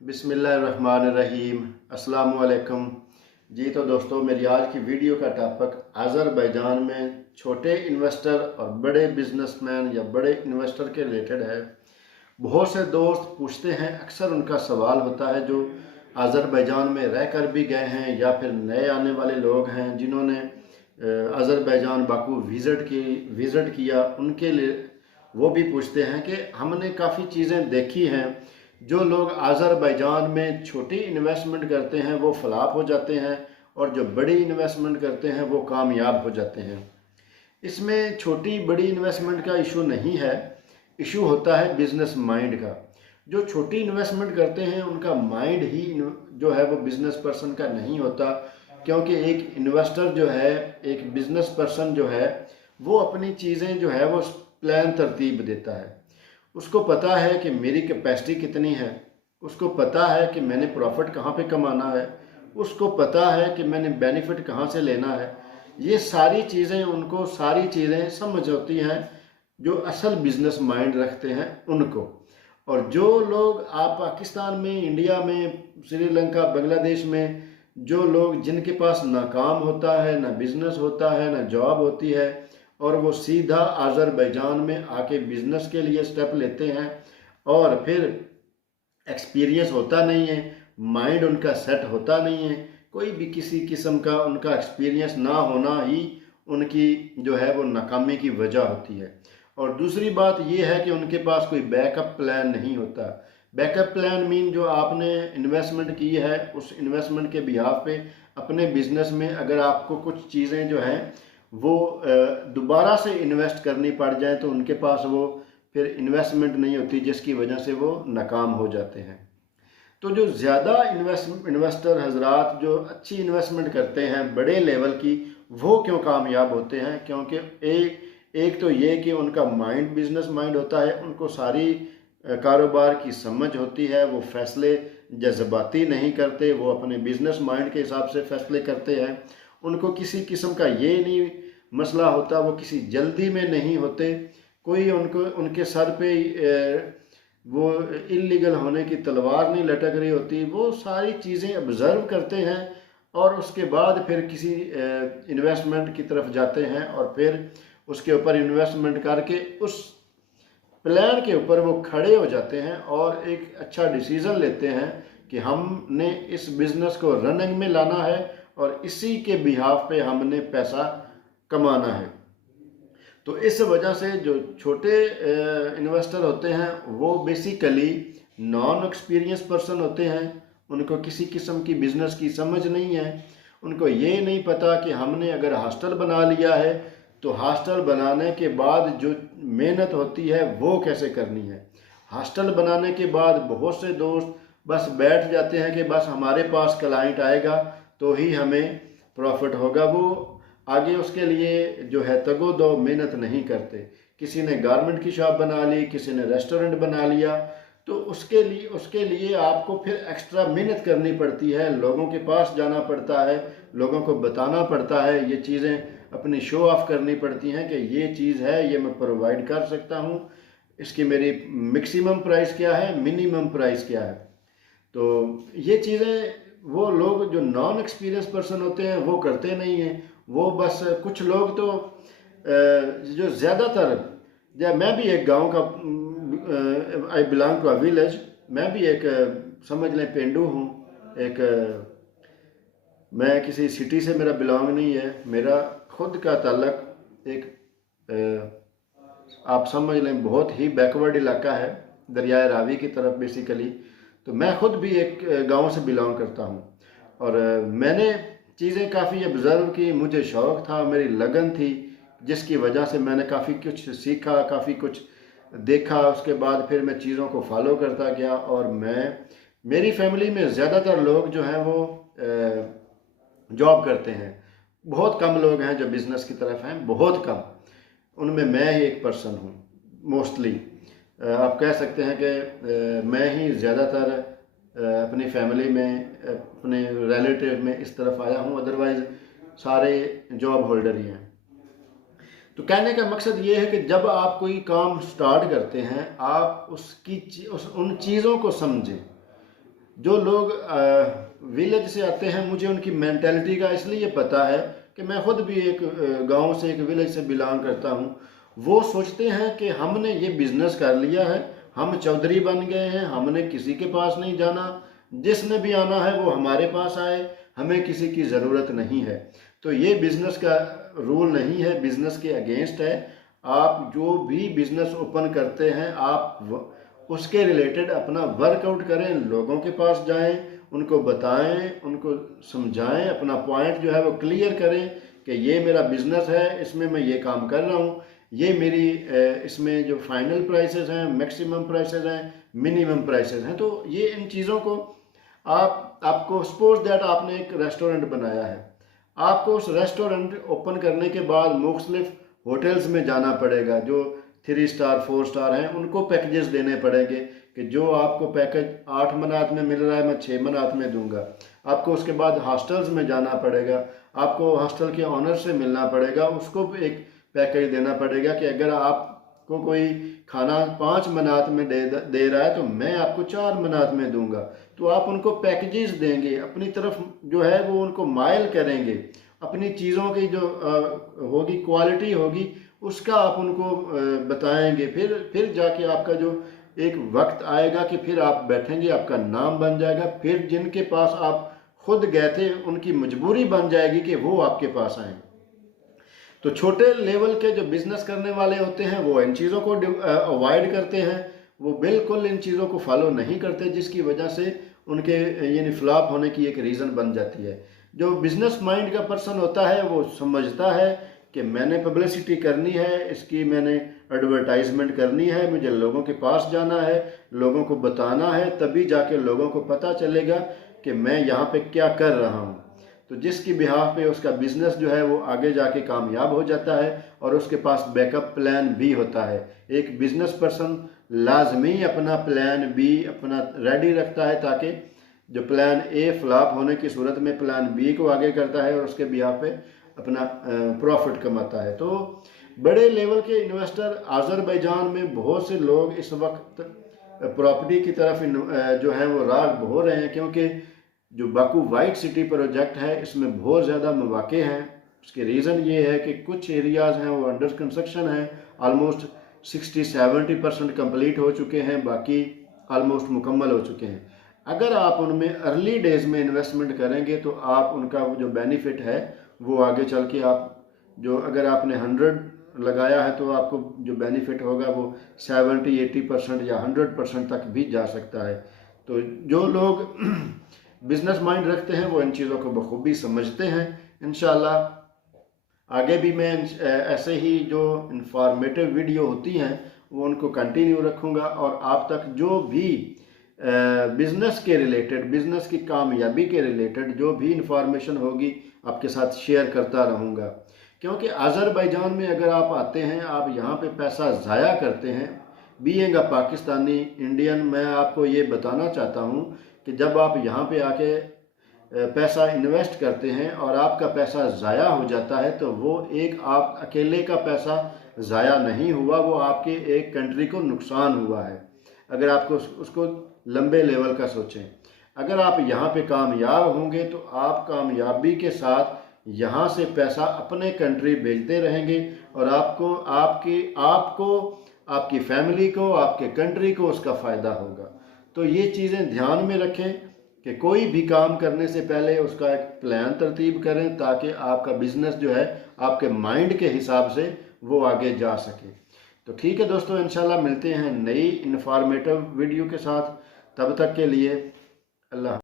बिस्मिल्लाहिर्रहमानिर्रहीम। अस्सलामु अलैकुम जी। तो दोस्तों, मेरी आज की वीडियो का टॉपिक अज़रबैजान में छोटे इन्वेस्टर और बड़े बिजनेसमैन या बड़े इन्वेस्टर के रिलेटेड है। बहुत से दोस्त पूछते हैं, अक्सर उनका सवाल होता है जो अज़रबैजान में रह कर भी गए हैं या फिर नए आने वाले लोग हैं जिन्होंने अज़रबैजान बाकू विज़िट किया, उनके लिए वो भी पूछते हैं कि हमने काफ़ी चीज़ें देखी हैं। जो लोग अज़रबैजान में छोटी इन्वेस्टमेंट करते हैं वो फ्लॉप हो जाते हैं और जो बड़ी इन्वेस्टमेंट करते हैं वो कामयाब हो जाते हैं। इसमें छोटी बड़ी इन्वेस्टमेंट का इशू नहीं है, इशू होता है बिजनेस माइंड का। जो छोटी इन्वेस्टमेंट करते हैं उनका माइंड ही जो है वो बिजनेस पर्सन का नहीं होता, क्योंकि एक इन्वेस्टर जो है, एक बिजनेस पर्सन जो है, वो अपनी चीज़ें जो है वो प्लान तरतीब देता है। उसको पता है कि मेरी कैपेसिटी कितनी है, उसको पता है कि मैंने प्रॉफिट कहाँ पे कमाना है, उसको पता है कि मैंने बेनिफिट कहाँ से लेना है। ये सारी चीज़ें उनको सारी चीज़ें समझ होती हैं जो असल बिजनेस माइंड रखते हैं उनको। और जो लोग आप पाकिस्तान में, इंडिया में, श्रीलंका, बांग्लादेश में जो लोग जिनके पास ना काम होता है, ना बिजनेस होता है, ना जॉब होती है और वो सीधा अज़रबैजान में आके बिजनेस के लिए स्टेप लेते हैं और फिर एक्सपीरियंस होता नहीं है, माइंड उनका सेट होता नहीं है, कोई भी किसी किस्म का उनका एक्सपीरियंस ना होना ही उनकी जो है वो नाकामी की वजह होती है। और दूसरी बात यह है कि उनके पास कोई बैकअप प्लान नहीं होता। बैकअप प्लान मीन जो आपने इन्वेस्टमेंट की है उस इन्वेस्टमेंट के बिहाफ पे अपने बिजनेस में अगर आपको कुछ चीज़ें जो हैं वो दोबारा से इन्वेस्ट करनी पड़ जाए तो उनके पास वो फिर इन्वेस्टमेंट नहीं होती, जिसकी वजह से वो नाकाम हो जाते हैं। तो जो ज़्यादा इन्वेस्टर हजरात जो अच्छी इन्वेस्टमेंट करते हैं बड़े लेवल की, वो क्यों कामयाब होते हैं? क्योंकि एक तो ये कि उनका माइंड बिजनेस माइंड होता है, उनको सारी कारोबार की समझ होती है, वो फैसले जज्बाती नहीं करते, वो अपने बिजनेस माइंड के हिसाब से फैसले करते हैं। उनको किसी किस्म का ये नहीं मसला होता, वो किसी जल्दी में नहीं होते, कोई उनको उनके सर पे वो इलीगल होने की तलवार नहीं लटक रही होती। वो सारी चीज़ें ऑब्ज़र्व करते हैं और उसके बाद फिर किसी इन्वेस्टमेंट की तरफ जाते हैं और फिर उसके ऊपर इन्वेस्टमेंट करके उस प्लान के ऊपर वो खड़े हो जाते हैं और एक अच्छा डिसीज़न लेते हैं कि हमने इस बिज़नेस को रनिंग में लाना है और इसी के बिहाफ पे हमने पैसा कमाना है। तो इस वजह से जो छोटे इन्वेस्टर होते हैं वो बेसिकली नॉन एक्सपीरियंस पर्सन होते हैं। उनको किसी किस्म की बिज़नेस की समझ नहीं है। उनको ये नहीं पता कि हमने अगर हॉस्टल बना लिया है तो हॉस्टल बनाने के बाद जो मेहनत होती है वो कैसे करनी है। हॉस्टल बनाने के बाद बहुत से दोस्त बस बैठ जाते हैं कि बस हमारे पास क्लाइंट आएगा तो ही हमें प्रॉफिट होगा। वो आगे उसके लिए जो है तगो दो मेहनत नहीं करते। किसी ने गारमेंट की शॉप बना ली, किसी ने रेस्टोरेंट बना लिया, तो उसके लिए आपको फिर एक्स्ट्रा मेहनत करनी पड़ती है, लोगों के पास जाना पड़ता है, लोगों को बताना पड़ता है, ये चीज़ें अपनी शो ऑफ करनी पड़ती हैं कि ये चीज़ है, ये मैं प्रोवाइड कर सकता हूँ, इसकी मेरी मैक्सिमम प्राइस क्या है, मिनिमम प्राइस क्या है। तो ये चीज़ें वो लोग जो नॉन एक्सपीरियंस पर्सन होते हैं वो करते नहीं हैं। वो बस कुछ लोग तो जो ज़्यादातर, जब मैं भी एक गांव का, I belong to a village, मैं भी एक समझ लें पेंडू हूँ। एक मैं किसी सिटी से मेरा बिलोंग नहीं है, मेरा खुद का ताल्लुक एक आप समझ लें बहुत ही बैकवर्ड इलाका है, दरियाए रावी की तरफ बेसिकली। तो मैं खुद भी एक गांव से बिलोंग करता हूं और मैंने चीज़ें काफ़ी ऑब्ज़र्व की, मुझे शौक़ था, मेरी लगन थी, जिसकी वजह से मैंने काफ़ी कुछ सीखा, काफ़ी कुछ देखा। उसके बाद फिर मैं चीज़ों को फॉलो करता गया और मेरी फैमिली में ज़्यादातर लोग जो हैं वो जॉब करते हैं। बहुत कम लोग हैं जो बिज़नेस की तरफ हैं, बहुत कम। उनमें मैं ही एक पर्सन हूँ मोस्टली। आप कह सकते हैं कि मैं ही ज़्यादातर अपनी फैमिली में, अपने रिलेटिव में इस तरफ आया हूँ, अदरवाइज़ सारे जॉब होल्डर ही हैं। तो कहने का मकसद ये है कि जब आप कोई काम स्टार्ट करते हैं आप उन चीज़ों को समझें। जो लोग विलेज से आते हैं, मुझे उनकी मेंटालिटी का इसलिए पता है कि मैं खुद भी एक गांव से, एक विलेज से बिलोंग करता हूं। वो सोचते हैं कि हमने ये बिजनेस कर लिया है, हम चौधरी बन गए हैं, हमने किसी के पास नहीं जाना, जिसने भी आना है वो हमारे पास आए, हमें किसी की ज़रूरत नहीं है। तो ये बिजनेस का रूल नहीं है, बिजनेस के अगेंस्ट है। आप जो भी बिजनेस ओपन करते हैं, आप उसके रिलेटेड अपना वर्कआउट करें, लोगों के पास जाएं, उनको बताएं, उनको समझाएं, अपना पॉइंट जो है वो क्लियर करें कि ये मेरा बिजनेस है, इसमें मैं ये काम कर रहा हूँ, ये मेरी इसमें जो फाइनल प्राइसेस हैं, मैक्सिमम प्राइसेस हैं, मिनिमम प्राइसेस हैं। तो ये इन चीज़ों को आपको सपोज दैट आपने एक रेस्टोरेंट बनाया है, आपको उस रेस्टोरेंट ओपन करने के बाद मुख्तलिफ होटल्स में जाना पड़ेगा, जो 3 स्टार 4 स्टार हैं, उनको पैकेजेस देने पड़ेंगे कि जो आपको पैकेज 8 मनात में मिल रहा है मैं 6 मनात में दूंगा। आपको उसके बाद हॉस्टल्स में जाना पड़ेगा, आपको हॉस्टल के ऑनर से मिलना पड़ेगा, उसको भी एक पैकेज देना पड़ेगा कि अगर आपको कोई खाना 5 मनात में दे रहा है तो मैं आपको 4 मनात में दूंगा। तो आप उनको पैकेजेस देंगे, अपनी तरफ जो है वो उनको माइल करेंगे, अपनी चीज़ों की जो होगी क्वालिटी होगी उसका आप उनको बताएंगे। फिर जाके आपका जो एक वक्त आएगा कि फिर आप बैठेंगे, आपका नाम बन जाएगा, फिर जिनके पास आप खुद गए थे उनकी मजबूरी बन जाएगी कि वो आपके पास आए। तो छोटे लेवल के जो बिजनेस करने वाले होते हैं वो इन चीज़ों को अवॉइड करते हैं, वो बिल्कुल इन चीज़ों को फॉलो नहीं करते, जिसकी वजह से उनके यानी फ्लॉप होने की एक रीज़न बन जाती है। जो बिजनेस माइंड का पर्सन होता है वो समझता है कि मैंने पब्लिसिटी करनी है, इसकी मैंने एडवर्टाइजमेंट करनी है, मुझे लोगों के पास जाना है, लोगों को बताना है, तभी जाके लोगों को पता चलेगा कि मैं यहाँ पे क्या कर रहा हूँ। तो जिसकी बिहाफ पे उसका बिजनेस जो है वो आगे जाके कामयाब हो जाता है और उसके पास बैकअप प्लान भी होता है। एक बिजनेस पर्सन लाजमी अपना प्लान बी अपना रेडी रखता है, ताकि जो प्लान ए फ्लॉप होने की सूरत में प्लान बी को आगे करता है और उसके बिहाफ पे अपना प्रॉफिट कमाता है। तो बड़े लेवल के इन्वेस्टर आज़रबाईजान में बहुत से लोग इस वक्त प्रॉपर्टी की तरफ जो है वो राग बहो रहे हैं, क्योंकि जो बाकू वाइट सिटी प्रोजेक्ट है इसमें बहुत ज़्यादा मौके हैं। उसके रीज़न ये है कि कुछ एरियाज़ हैं वो अंडर कंस्ट्रक्शन हैं, ऑलमोस्ट 60-70% कंप्लीट हो चुके हैं, बाकी ऑलमोस्ट मुकम्मल हो चुके हैं। अगर आप उनमें अर्ली डेज में इन्वेस्टमेंट करेंगे तो आप उनका जो बेनिफिट है वो आगे चल के आप जो अगर आपने 100 लगाया है तो आपको जो बेनिफिट होगा वो 70-80% या 100% तक भी जा सकता है। तो जो लोग बिजनेस माइंड रखते हैं वो इन चीज़ों को बखूबी समझते हैं। इंशाल्लाह आगे भी मैं ऐसे ही जो इंफॉर्मेटिव वीडियो होती हैं वो उनको कंटिन्यू रखूँगा और आप तक जो भी बिज़नेस के रिलेटेड, बिज़नेस की कामयाबी के रिलेटेड जो भी इंफॉर्मेशन होगी आपके साथ शेयर करता रहूँगा। क्योंकि आज़रबाईजान में अगर आप आते हैं, आप यहाँ पे पैसा ज़ाया करते हैं, बीइंग अ पाकिस्तानी इंडियन, मैं आपको ये बताना चाहता हूँ कि जब आप यहाँ पे आके पैसा इन्वेस्ट करते हैं और आपका पैसा ज़ाया हो जाता है तो वो एक आप अकेले का पैसा ज़ाया नहीं हुआ, वो आपके एक कंट्री को नुकसान हुआ है। अगर आपको उसको लंबे लेवल का सोचें, अगर आप यहाँ पे कामयाब होंगे तो आप कामयाबी के साथ यहाँ से पैसा अपने कंट्री भेजते रहेंगे और आपको आपकी फैमिली को, आपके कंट्री को उसका फ़ायदा होगा। तो ये चीज़ें ध्यान में रखें कि कोई भी काम करने से पहले उसका एक प्लान तरतीब करें ताकि आपका बिजनेस जो है आपके माइंड के हिसाब से वो आगे जा सके। तो ठीक है दोस्तों, इंशाल्लाह मिलते हैं नई इन्फॉर्मेटिव वीडियो के साथ। तब तक के लिए अल्लाह।